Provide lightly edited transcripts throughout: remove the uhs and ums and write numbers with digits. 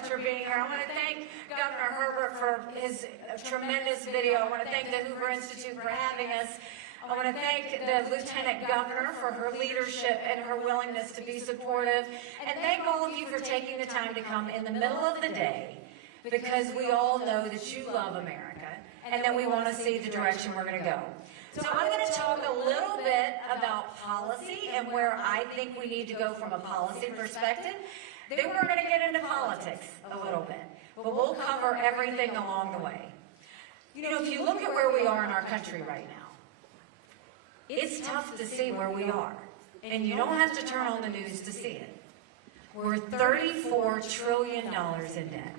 much for being here. I want to thank Governor Herbert for his tremendous video. I want to thank the Hoover Institute for having us. I want to thank the Lieutenant Governor for her leadership and her willingness to be supportive. And thank all of you for taking the time to come in the middle of the day, because we all know that you love America and that we want to see the direction we're going to go. So I'm going to talk a little bit about policy and where I think we need to go from a policy perspective. Then we're going to get into politics a little bit, but we'll cover everything along the way. You know, if you look at where we are in our country right now, it's tough to see where we are, and you don't have to turn on the news to see it. We're $34 trillion in debt.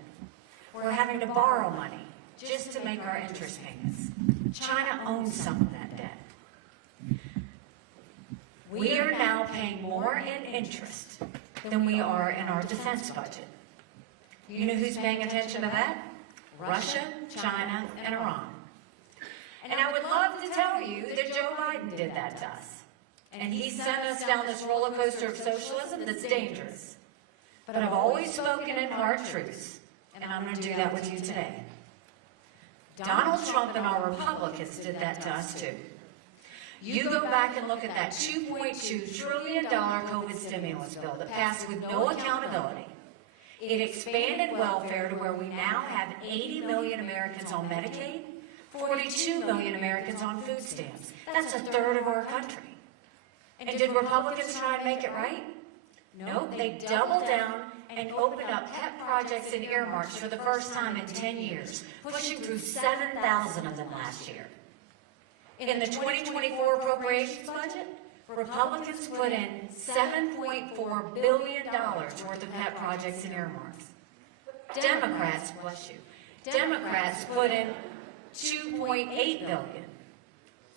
We're having to borrow money just to make our interest payments. China owns some of that debt. We are now paying more in interest than we are in our defense budget. You know who's paying attention to that? Russia, China, and Iran. And I would love to tell you that Joe Biden did that to us. And he sent us down this roller coaster of socialism that's dangerous. But I've always spoken in hard truths, and I'm going to do that with you today. Donald Trump and our Republicans did that to us too. You go back and look at that $2.2 trillion COVID stimulus bill that passed with no accountability. It expanded welfare to where we now have 80 million Americans on Medicaid, 42 million Americans on food stamps. That's a third of our country. And did Republicans try and make it right? No, they doubled down and opened up pet projects and earmarks for the first time in 10 years, pushing through 7,000 of them last year. In the 2024 appropriations budget, Republicans put in $7.4 billion worth of pet projects and earmarks. Democrats, bless you, Democrats put in $2.8 billion.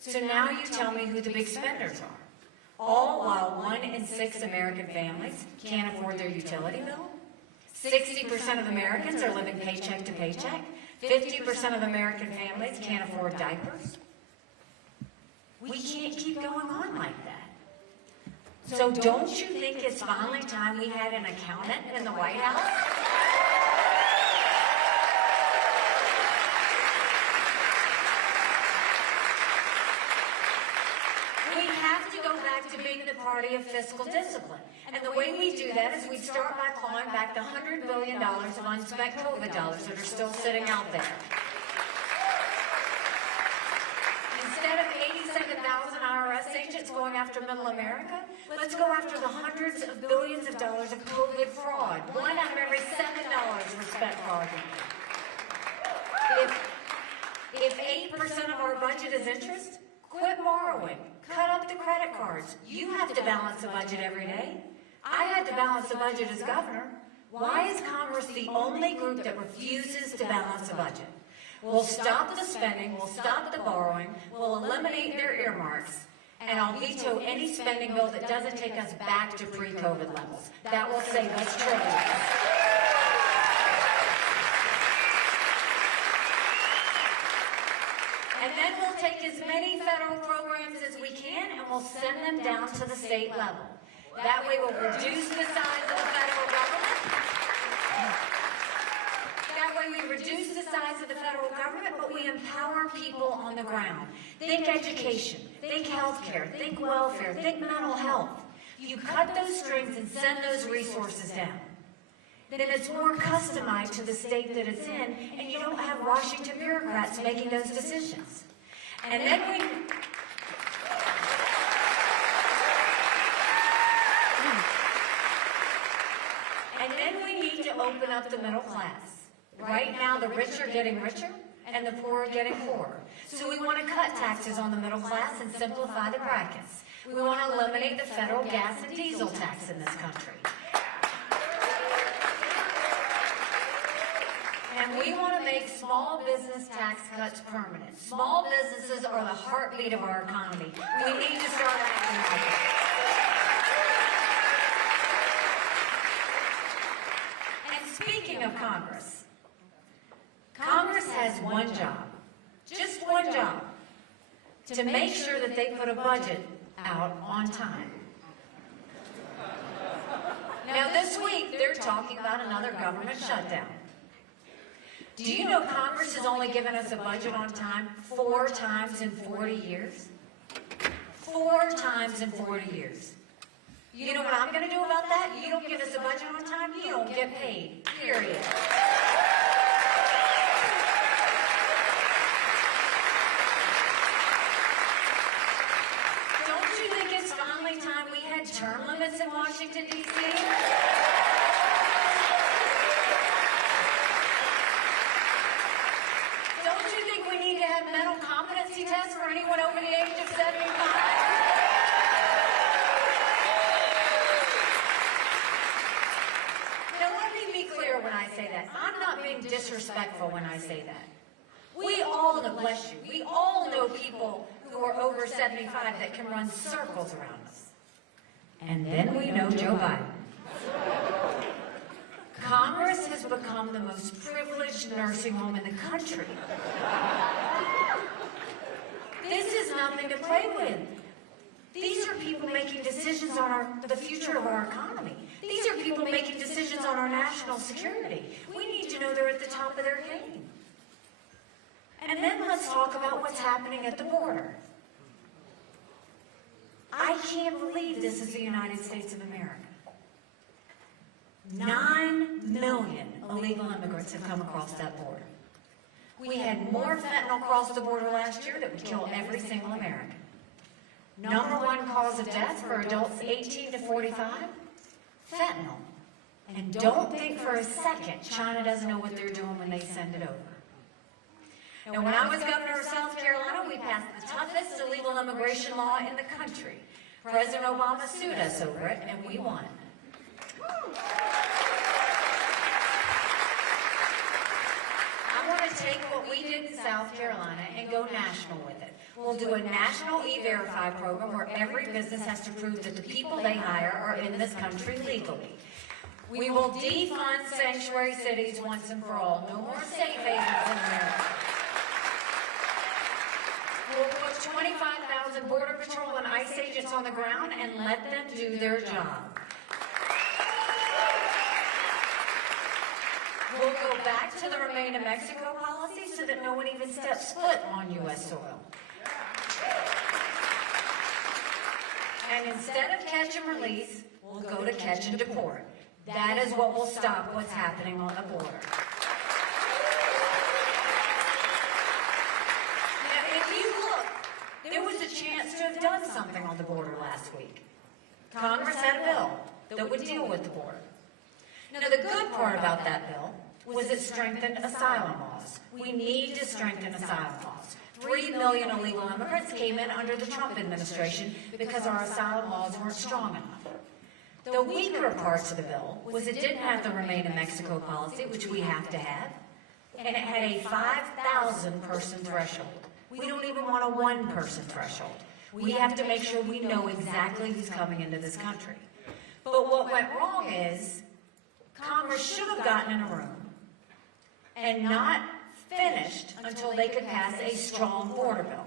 So now you tell me who the big spenders are. All while 1 in 6 American families can't afford their utility bill. 60% of Americans are living paycheck to paycheck. 50% of American families can't afford diapers. We can't keep going on like that. So don't you think it's finally time we had an accountant in the White House? To being the party of fiscal discipline. And the way we do that is we start by clawing back the $100 billion of unspent COVID dollars that are still sitting out there. Instead of 87,000 IRS agents going after middle America, let's go after the hundreds of billions of dollars of COVID fraud. 1 out of every $7 was spent fraudulently. If 8% of our budget is interest, quit borrowing. Cut up the credit cards. You have to balance the budget every day. I had to balance the budget as governor. Why is Congress the only group that refuses to balance the budget? We'll stop the spending, we'll stop the borrowing, we'll eliminate their earmarks, and I'll veto any spending bill that doesn't take us back to pre-COVID levels. That will save us trillions. And then we'll take as many federal programs as we can and we'll send them down to the state level. That way we'll reduce the size of the federal government. That way we reduce the size of the federal government, but we empower people on the ground. Think education, think healthcare, think welfare, think mental health. You cut those strings and send those resources down. Then it's more customized to the state that it's in, and you don't have Washington bureaucrats making those decisions. And then we need to open up the middle class. Right now, the rich are getting richer, and the poor are getting poorer. So we want to cut taxes on the middle class and simplify the brackets. We want to eliminate the federal gas and diesel tax in this country. And we want to make small business tax cuts permanent. Small businesses are the heartbeat of our economy. We need to start acting like it. And speaking of Congress, Congress has one job, just one job, to make sure that they put a budget out on time. Now this week, they're talking about another government shutdown. Do you know Congress has only given us a budget on time 4 times in 40 years? 4 times in 40 years. You know what I'm going to do about that? You don't give us a budget on time, you don't get paid. Period. Don't you think it's finally time we had term limits in Washington, D.C.? Mental competency tests for anyone over the age of 75? Now let me be clear when I say that. I'm not being disrespectful when I say that. We all know, bless you, we all know people who are over 75 that can run circles around us. And then we know Joe Biden. Congress has become the most privileged nursing home in the country. This is nothing to play with. These are people making decisions on the future of our economy. These are people making decisions on our national security. We need to know they're at the top of their game. And then let's talk about what's happening at the border. I can't believe this is the United States of America. 9 million illegal immigrants have come across that border. We had more fentanyl cross the border last year that would kill every single American. Number 1 cause of death for adults 18 to 45? Fentanyl. And don't think for a second China doesn't know what they're doing when they send it over. Now, when I was governor of South Carolina, we passed the toughest illegal immigration law in the country. President Obama sued us over it, and we won. I want to take what we did in South Carolina and go national with it. We'll do a national E-Verify program where every business has to prove that the people they hire are in this country legally. We will defund sanctuary cities once and for all. No more safe havens in America. We'll put 25,000 Border Patrol and ICE agents on the ground and let them do their job. We'll go back to the Remain in Mexico policy so that no one even steps foot on U.S. soil. And instead of catch and release, we'll go to catch and deport. That is what will stop what's happening on the border. Now, if you look, there was a chance to have done something on the border last week. Congress had a bill that would deal with the border. Now, the good part about that bill was it strengthened asylum laws. We need to strengthen asylum laws. 3 million illegal immigrants came in under the Trump administration because our asylum laws weren't strong enough. The weaker parts of the bill was it didn't have the Remain in Mexico policy, which we have to have, and it had a 5,000 person threshold. We don't even want a 1 person threshold. We have to make sure we know exactly who's coming into this country. But what went wrong is Congress should have gotten in a room and not finished until they could pass a strong border bill.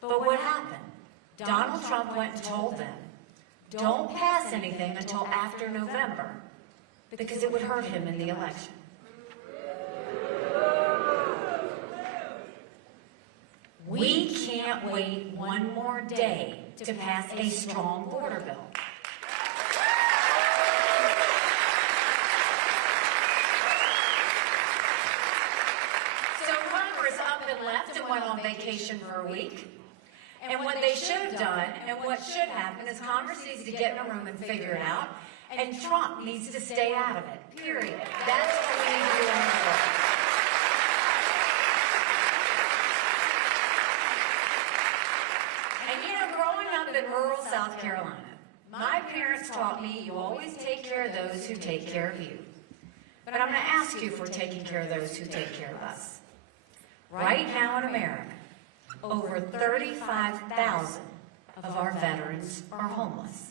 But what happened? Donald Trump went and told them, don't pass anything until after November because it would hurt him in the election. We can't wait 1 more day to pass a strong border bill. Left and went on vacation for a week. And what they should have done, and what should happen, is Congress needs to get in a room and figure it out, and Trump needs to stay out of it, period. That's what we need to do in this world. And you know, growing up in rural South Carolina, my parents taught me you always take care of those who take care of you. But I'm going to ask you if we're taking care of those who take care of us. Right now in America, over 35,000 of our veterans are homeless.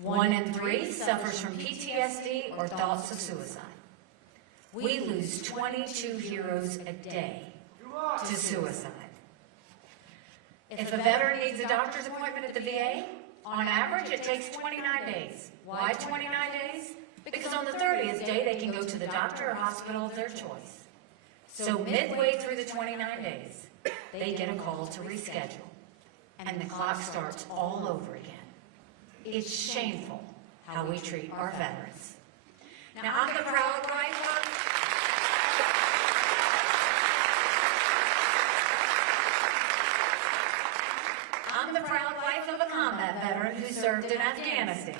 1 in 3 suffers from PTSD or thoughts of suicide. We lose 22 heroes a day to suicide. If a veteran needs a doctor's appointment at the VA, On average, it takes 29 days. Why 29 days? Because on the 30th day, they can go to the doctor or hospital of their choice. So midway through the 29 days, they get a call to reschedule, and the clock starts all over again. It's shameful how we treat our veterans. Now, I'm the proud wife of a combat veteran who served in Afghanistan.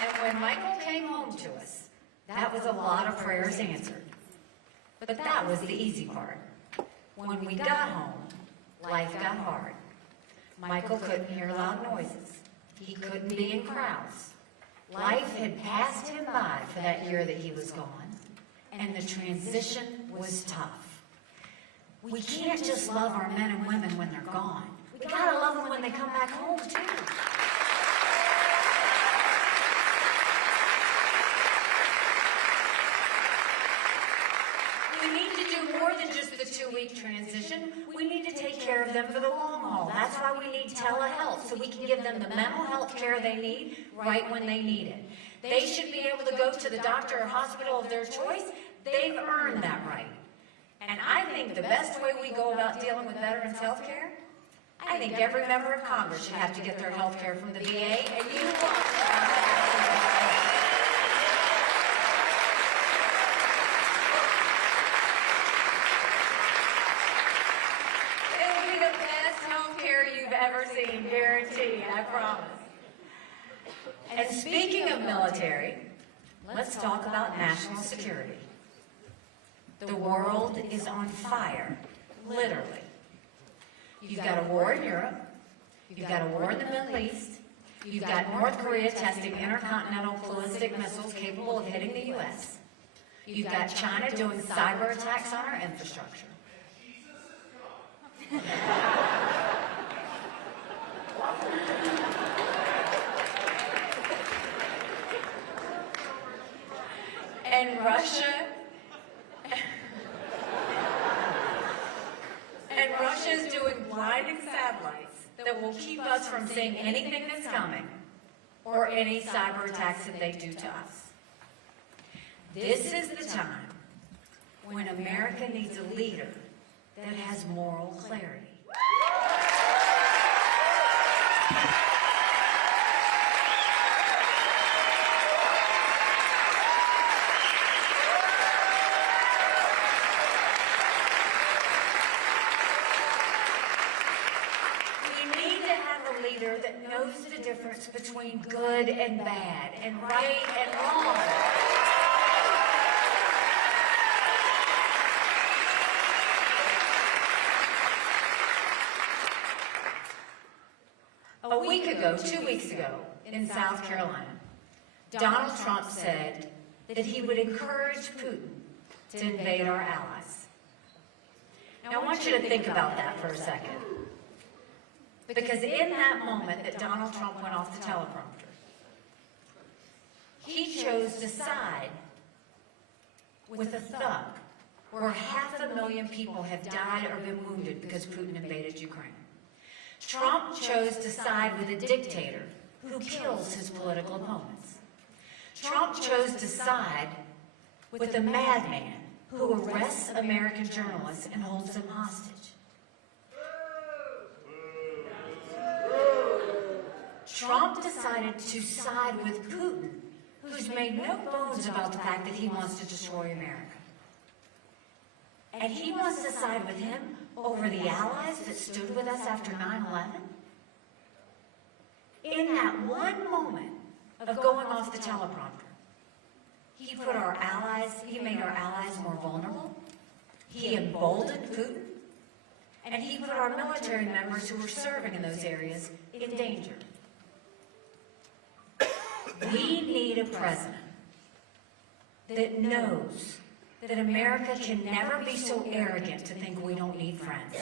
And when Michael came home to us, that was a lot of prayers answered. But that was the easy part. When we got home, life got hard. Michael couldn't hear loud noises. He couldn't be in crowds. Life had passed him by for that year that he was gone, and the transition was tough. We can't just love our men and women when they're gone. We gotta love them when they come back home, too. We need to do more than just the 2-week transition. We need to take care of them for the long haul. That's why we need telehealth, so we can give them the mental health care they need right when they need it. They should be able to go to the doctor or hospital of their choice. They've earned that right. And I think the best way we go about dealing with veterans' health care, I think every member of Congress should have to get their health care from the VA, and you want to have that. It'll be the best health care you've ever seen, guaranteed, I promise. And speaking of military, let's talk about national security. The world is on fire, literally. You've got a war in Europe, you've got a war in the Middle East, you've got North Korea testing intercontinental ballistic missiles capable of hitting the U.S. You've got China doing cyber attacks on our infrastructure. And Russia's doing blinding satellites that will keep us from seeing anything that's coming or any cyber attacks that they do to us. This is the time when America needs a leader that has moral clarity. That knows the difference between good and bad, and right and wrong. A week ago, 2 weeks ago, in South Carolina, Donald Trump said that he would encourage Putin to invade our allies. Now, I want you to think about that for a second. Because in that moment that Donald Trump went off the teleprompter, he chose to side with a thug where 500,000 people have died or been wounded because Putin invaded Ukraine. Trump chose to side with a dictator who kills his political opponents. Trump chose to side with a madman who arrests American journalists and holds them hostage. Trump decided to side with Putin, who's made no bones about the fact that he wants to destroy America. And he wants to side with him over the allies that stood with us after 9/11? In that one moment of going off the teleprompter, he made our allies more vulnerable, he emboldened Putin, and he put our military members who were serving in those areas in danger. We need a president that knows that America can never be so arrogant to think we don't need friends.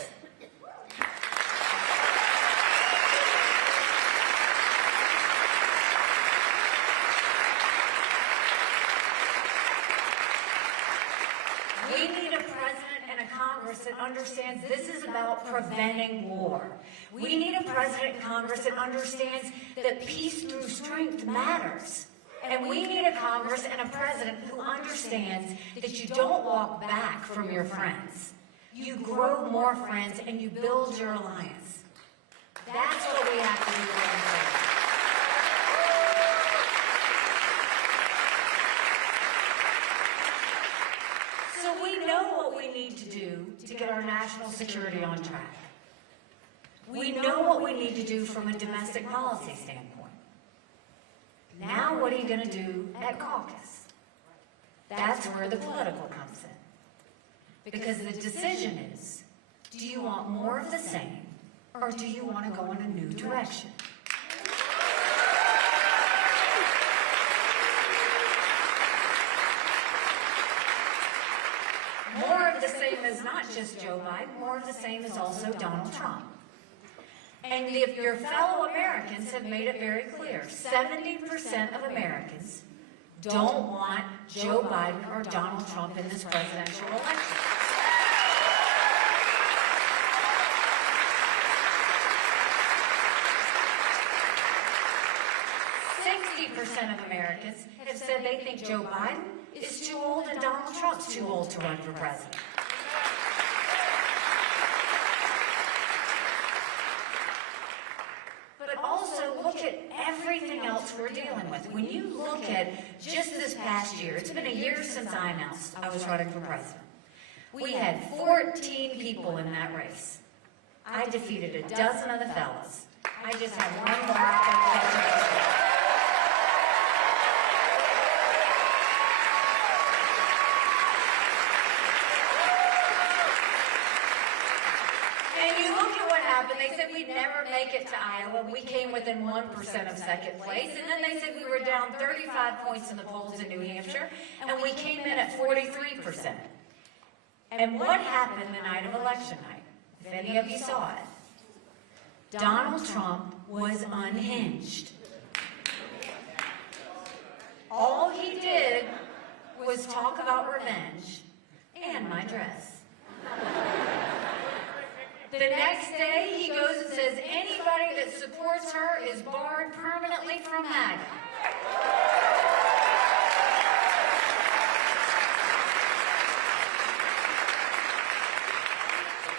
We need a president and a Congress that understands this is about preventing war. We need a president in Congress that understands that peace through strength matters. And we need a Congress and a president who understands that you don't walk back from your friends. You grow more friends and you build your alliance. That's what we have to do going forward. So we know what we need to do to get our national security on track. We know what we need to do from a domestic policy standpoint. Now what are you going to do at caucus? That's where the political comes in. Because the decision is, do you want more of the same, or do you want to go in a new direction? More of the same is not just Joe Biden, more of the same is also Donald Trump. And if your fellow Americans have made it very clear, 70% of Americans don't want Joe Biden or Donald Trump in this presidential election. Percent of Americans have said they think Joe Biden is too old and Donald Trump's too old to run for president. But also look at everything else we're dealing with. When you look at just this past year, it's been a year since I announced I was running for president. We had 14 people in that race. I defeated a dozen of the fellas. I just had one more. They said we'd never make it to Iowa. We came within 1% of second place. And then they said we were down 35 points in the polls in New Hampshire, and we came in at 43%. And what happened the night of election night? If any of you saw it, Donald Trump was unhinged. All he did was talk about revenge and my dress. The next day, he goes and says, anybody that supports her is barred permanently from MAGA.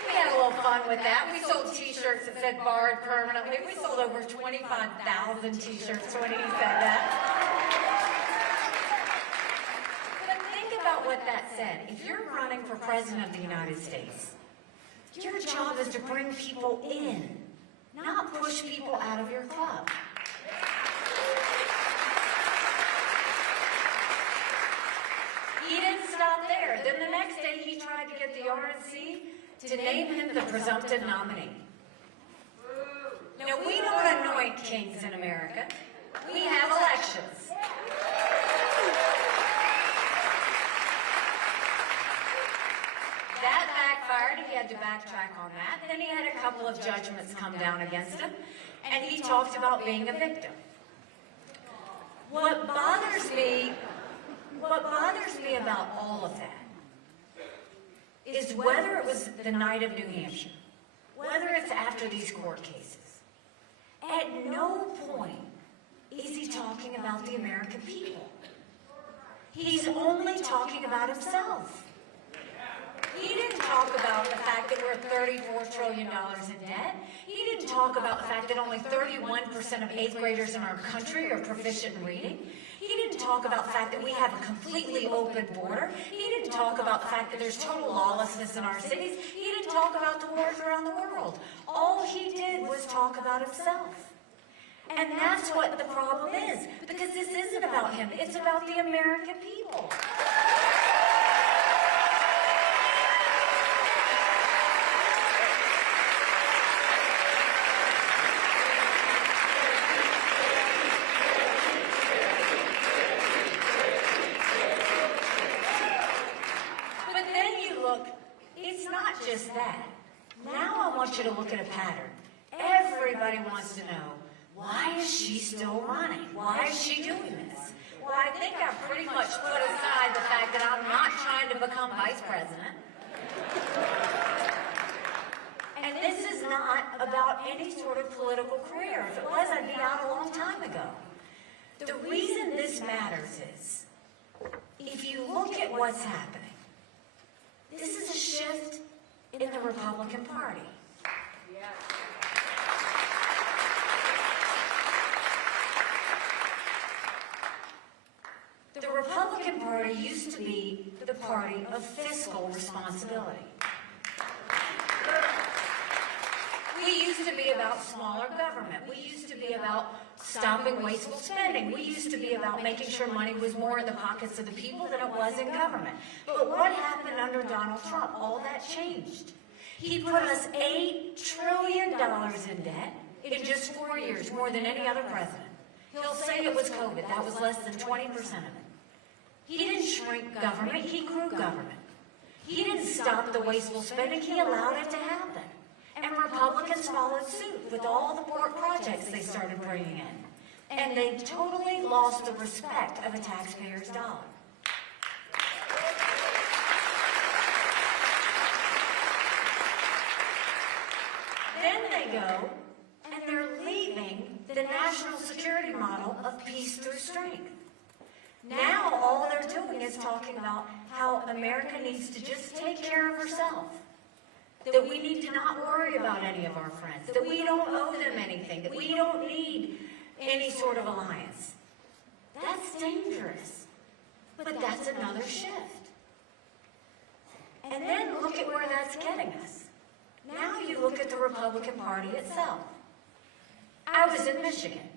We had a little fun with that. We sold t-shirts that said barred permanently. We sold over 25,000 t-shirts when he said that. But think about what that said. If you're running for president of the United States, your job is to bring people in, not push people out of your club. He didn't stop there. Then the next day he tried to get the RNC to name him the presumptive nominee. Now we don't anoint kings in America. We have elections. That backfired. He had to backtrack on that. Then he had a couple of judgments come down against him, and he talked about being a victim. What bothers me about all of that is whether it was the night of New Hampshire, whether it's after these court cases, at no point is he talking about the American people. He's only talking about himself. He didn't talk about the fact that we're $34 trillion in debt. He didn't talk about the fact that only 31% of 8th graders in our country are proficient in reading. He didn't talk about the fact that we have a completely open border. He didn't talk about the fact that there's total lawlessness in our cities. He didn't talk about the wars around the world. All he did was talk about himself. And that's what the problem is, because this isn't about him. It's about the American people. Just that. Now I want you to look at a pattern. Everybody wants to know, why is she still running? Why is she doing this? Well, I think I've pretty much put aside the fact that I'm not trying to become vice president. this is not about any sort of political career. If it was, I'd be out a long time ago. The reason this matters is, if you look at what's happening, this is a shift in the Republican Party. The Republican Party used to be the party of fiscal responsibility. We used to be about smaller government. We used to be about stopping wasteful spending. We used to be about making sure money was more in the pockets of the people than it was in government. But what happened under Donald Trump? All that changed. He put us $8 trillion in debt in just 4 years, more than any other president. He'll say it was COVID. That was less than 20% of it. He didn't shrink government. He grew government. He didn't stop the wasteful spending. He allowed it to happen. And Republicans followed suit with all the port projects they started bringing in. And they totally lost the respect of a taxpayer's dollar. Then they go and they're leaving the national security model of peace through strength. Now all they're doing is talking about how America needs to just take care of herself. That we need to not worry about any of our friends, that we don't owe them anything, that we don't need any sort of alliance. That's dangerous, but that's another shift. And then look at where that's getting us. Now you look at the Republican Party itself. I was in Michigan.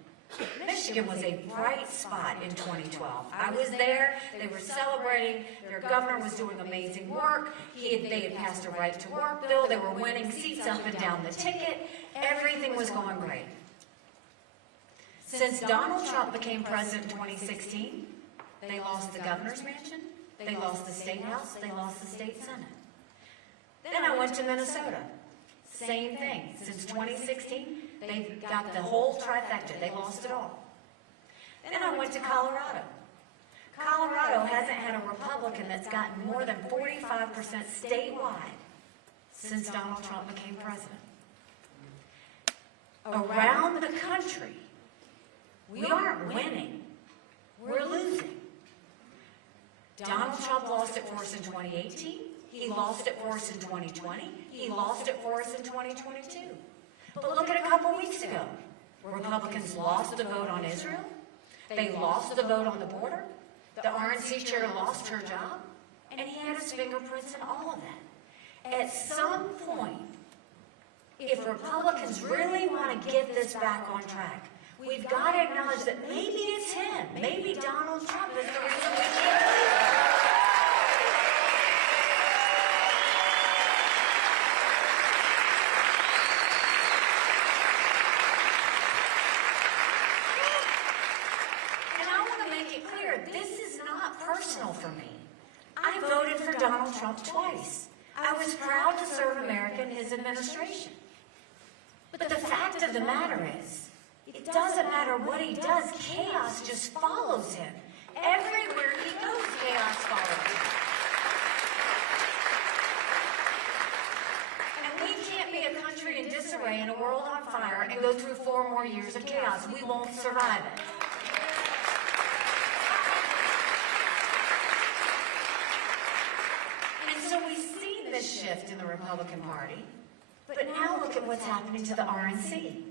Michigan was a bright spot in 2012. I was there. They were celebrating. Their governor was doing amazing work. They had passed a right-to-work bill. They were winning seats up and down the ticket. Everything was going great. Since Donald Trump became president in 2016, they lost the governor's mansion. They lost the state house. They lost the state senate. Then I went to Minnesota. Same thing. Since 2016, they got the whole trifecta. They lost it all. Then I went to Colorado. Colorado hasn't had a Republican that's gotten more than 45% statewide since Donald Trump became president. Around the country, we aren't winning. We're losing. Donald Trump lost it for us in 2018. He lost it for us in 2020. He lost it for us in 2022. But look at a couple weeks ago. Republicans lost the vote on Israel. They lost the vote on the border. The RNC chair lost her job. And he had his fingerprints in all of that. At some point, if Republicans really want to get this back on track, we've got to acknowledge that maybe it's him. Maybe Donald Trump is the reason we can't do it. For me. I voted for Donald Trump twice. I was proud to serve America in his administration. But the fact of the matter is, it doesn't matter what he does, chaos just follows him. Everywhere he goes, chaos follows him. And we can't be a country in disarray and a world on fire and go through 4 more years of chaos. We won't survive it. Shift in the Republican Party, but now look at what's happening to the RNC.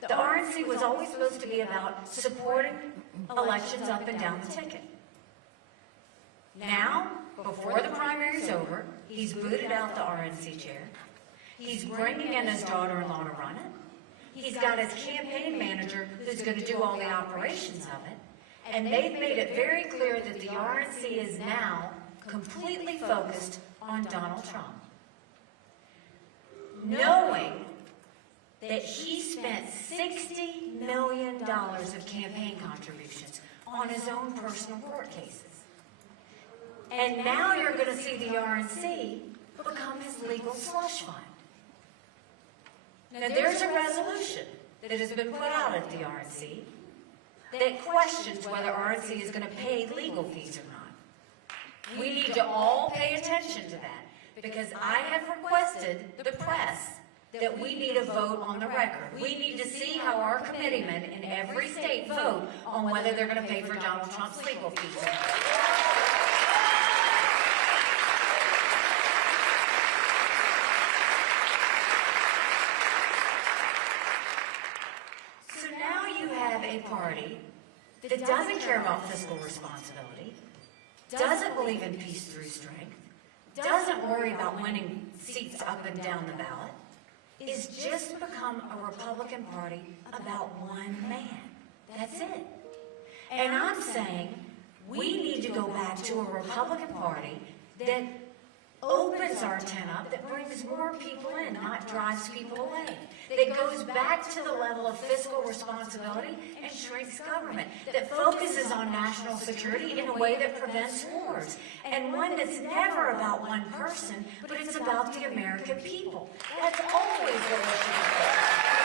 The RNC was always supposed to be about supporting elections up and down the ticket. Now, before the primary is over, he's booted out the RNC chair. He's bringing in his daughter-in-law to run it. He's got his campaign manager who's going to do all the operations of it. And they've made it very clear that the RNC is now completely focused on Donald Trump. Knowing that he spent $60 million of campaign contributions on his own personal court cases. And now you're going to see the RNC become his legal slush fund. Now there's a resolution that has been put out at the RNC that questions whether RNC is going to pay legal fees or not. We need to all pay attention to that, because I have requested the press that we need a vote on the record. We need to see how our committeemen in every state vote on whether they're going to pay for Donald Trump's legal fees. So now you have a party that doesn't care about fiscal responsibility, doesn't believe in peace through strength, doesn't worry about winning seats up and down the ballot, is just become a Republican Party about one man. That's it. And I'm saying we need to go back to a Republican Party that opens our tent up, that brings more people in, not drives people away, that goes back to the level of fiscal responsibility and shrinks government, that focuses on national security in a way that prevents wars, and one that's never about one person, but it's about the American people. That's always what we should be focused on.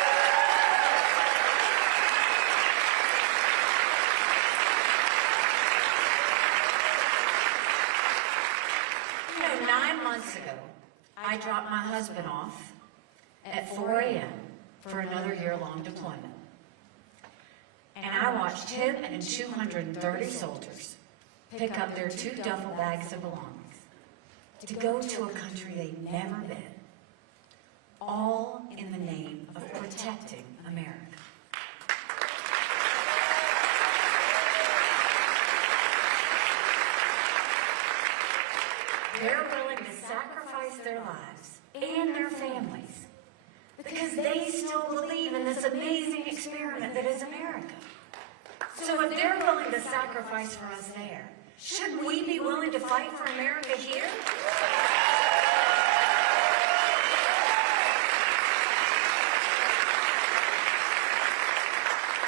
You know, 9 months ago, I dropped my husband off at 4 a.m. for another year-long deployment. And I watched him and 230 soldiers pick up their 2 duffel bags of belongings to go to a country they'd never been, all in the name of protecting America. They're willing to sacrifice their lives and their families because they still believe in this amazing experiment that is America. So if they're willing to sacrifice for us there, shouldn't we be willing to fight for America here?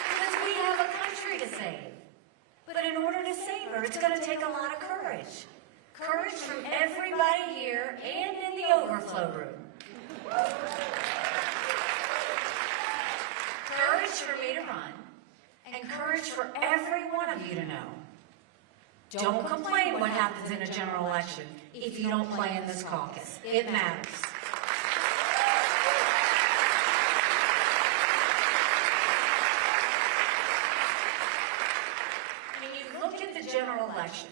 Because we have a country to save. But in order to save her, it's going to take a lot of courage. Courage from everybody here and in the overflow room. Courage for me to run, and courage for every one of you to know. Don't complain what happens in a general election if you don't play in this caucus. It matters. When you look at the general election,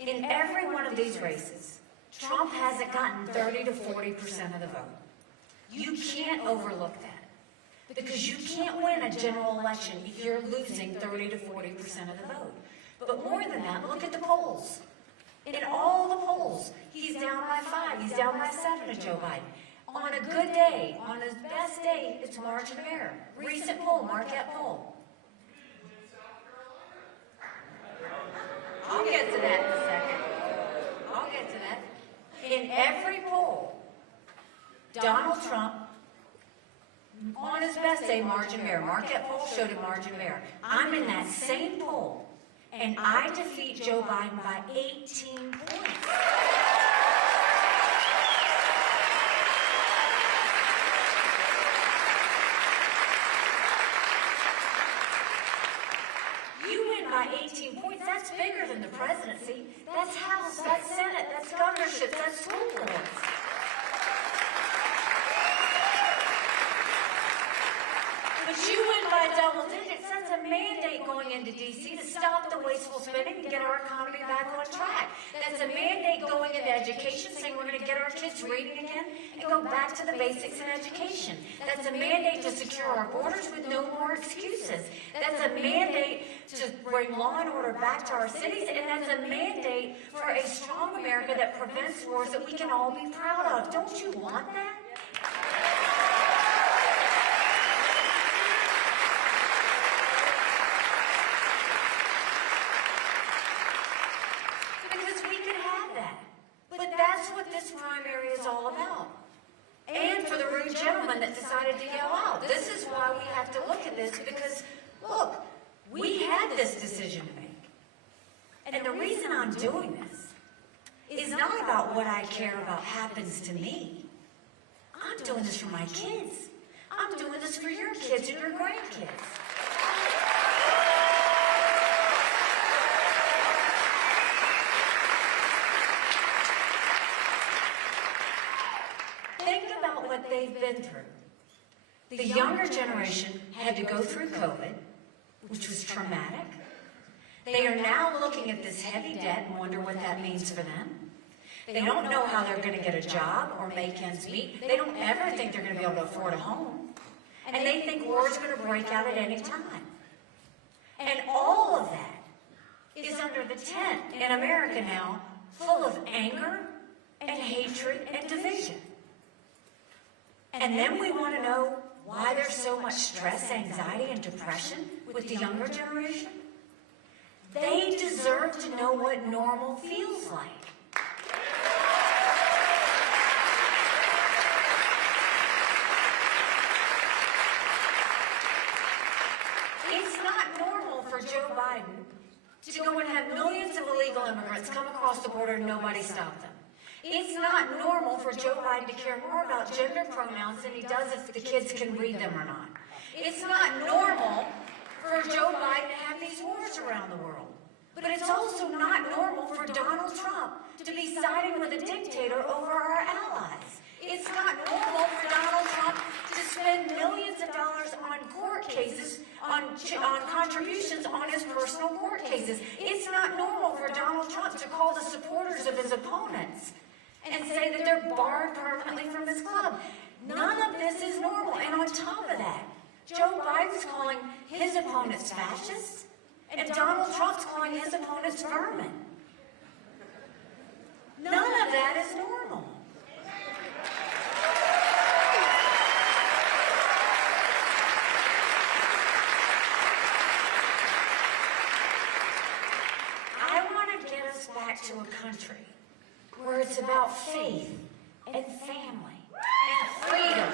in every one of these races, Trump hasn't gotten 30 to 40% of the vote. You can't overlook that. Because you can't win a general election if you're losing 30 to 40% of the vote. But more than that, look at the polls. In all the polls, he's down by 5, he's down by 7 to Joe Biden. On a good day, on his best day, it's margin of error. Recent poll, Marquette poll. I'll get to that in a second. I'll get to that. In every poll, Donald Trump, on his best day, margin of error. Marquette poll showed a margin of error. I'm in that same poll, and I defeat Joe Biden by 18 points. You win by 18 points. That's bigger than the presidency. That's House, that's Senate, that's governorships, that's school boards. But you win by double digits. That's a mandate going into D.C. to stop the wasteful spending and get our economy back on track. That's a mandate going into education, saying we're going to get our kids reading again and go back to the basics in education. That's a mandate to secure our borders with no more excuses. That's a mandate to bring law and order back to our cities, and that's a mandate for a strong America that prevents wars that we can all be proud of. Don't you want that? Primary is all about. And for the rude gentleman that decided to yell out. This is why we have to look at this, because, look, we had this decision to make. And the reason I'm doing this is not about what I care about happens to me. I'm doing this for my kids. I'm doing this for your kids and your grandkids. Think about what they've been through. The younger generation had to go through COVID, which was traumatic. They are now looking at this heavy debt and wonder what that means for them. They don't know how they're going to get a job or make ends meet. They don't ever think they're going to be able to afford a home. And they think war is going to break out at any time. And all of that is under the tent in America now, full of anger and hatred and division. And then we want to know why there's so much stress, anxiety, and depression with the younger generation. They deserve to know what normal feels like. It's not normal for Joe Biden to go and have millions of illegal immigrants come across the border and nobody stop them. It's not normal for Joe Biden to care more about gender pronouns than he does if the kids can read them or not. It's not normal for Joe Biden to have these wars around the world. But it's also not normal for Donald Trump to be siding with a dictator over our allies. It's not normal for Donald Trump to spend millions of dollars on court cases, on contributions on his personal court cases. It's not normal for Donald Trump to call the supporters of his opponents and say that they're barred permanently from his club. None of this is normal. And on top of that, Joe Biden's calling his opponents fascists, and Donald Trump's calling his opponents vermin. None of that is normal. I want to get us back to a country where it's about faith and family and freedom.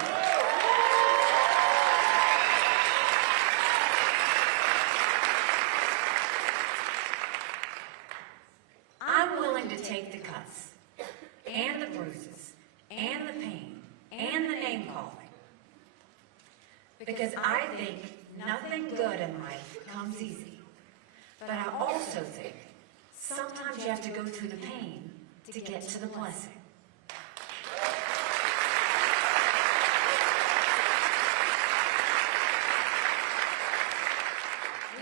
I'm willing to take the cuts and the bruises and the pain and the name calling because I think nothing good in life comes easy. But I also think sometimes you have to go through the pain to get to the blessing.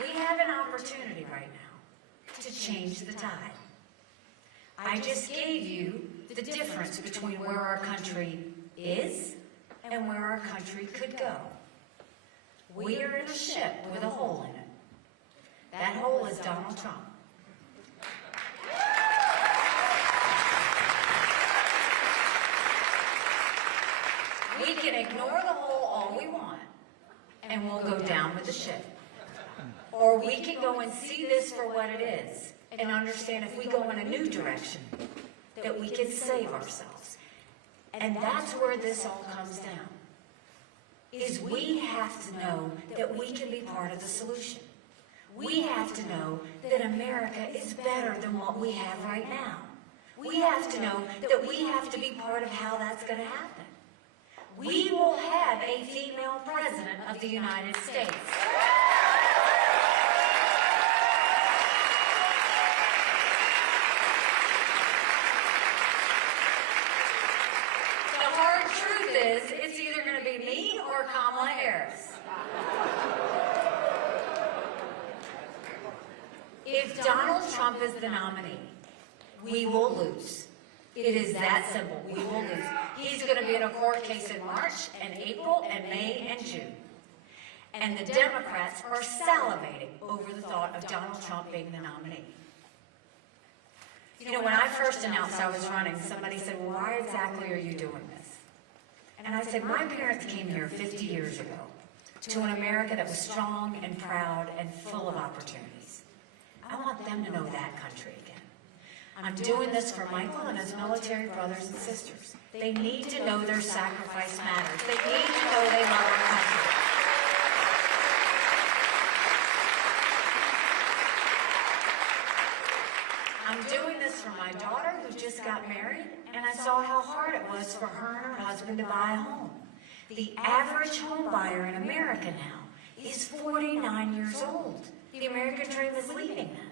We have an opportunity right now to change the tide. I just gave you the difference between where our country is and where our country could go. We are in a ship with a hole in it. That hole is Donald Trump. We can ignore the hole all we want, and we'll go down with the ship. Or we can go and see this for what it is, and understand if we go in a new direction, that we can save ourselves. And that's where this all comes down, is we have to know that we can be part of the solution. We have to know that America is better than what we have right now. We have to know that we have to be part of how that's going to happen. We will have a female president of the United States. The hard truth is, it's either going to be me or Kamala Harris. If Donald Trump is the nominee, we will lose. It is that simple. We will lose. He's going to be in a court case in March and April and May and June. And the Democrats are salivating over the thought of Donald Trump being the nominee. You know, when I first announced I was running, somebody said, well, why exactly are you doing this? And I said, my parents came here 50 years ago to an America that was strong and proud and full of opportunities. I want them to know that country again. I'm doing this for Michael and his military brothers and sisters. They need to know their sacrifice matters. They need to know they love our country. I'm doing this for my daughter who just got married, and I saw how hard it was for her and her husband to buy a home. The average home buyer in America now is 49 years old. The American dream is leaving them.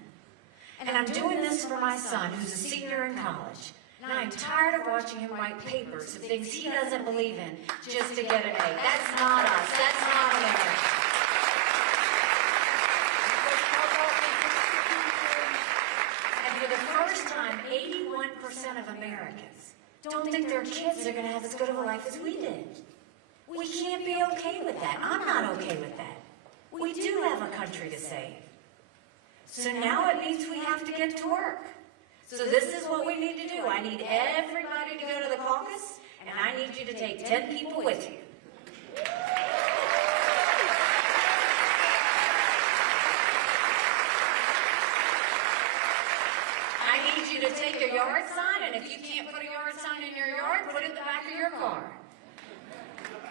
And I'm doing this for my son, who's a senior in college, And I'm tired of watching him write papers of things he doesn't believe in just to get an A. That's not us. That's not America. And for the first time, 81% of Americans don't think their kids are going to have as good of a life as we did. We can't be okay with that. I'm not okay with that. We do have a country to save. So now it means we have to get to work. So this is what we need to do. I need everybody to go to the caucus, and I need you to take 10 people with you. I need you to take a yard sign, and if you can't put a yard sign in your yard, put it in the back of your car.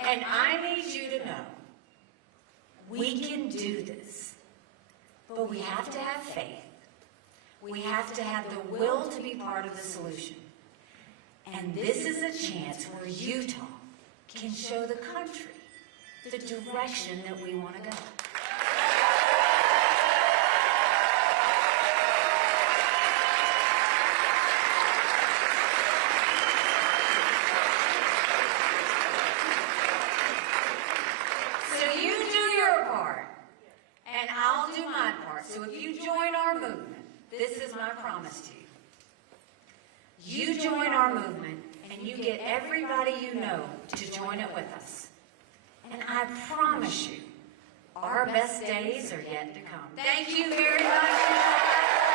And I need you to know, we can do this, but we have to have faith. We have to have the will to be part of the solution. And this is a chance where Utah can show the country the direction that we want to go. So you do your part, and I'll do my part. So if you join our movement, this is my promise to you. You join our movement, and you get everybody you know to join it with us. And I promise you, our best days are yet to come. Thank you very much.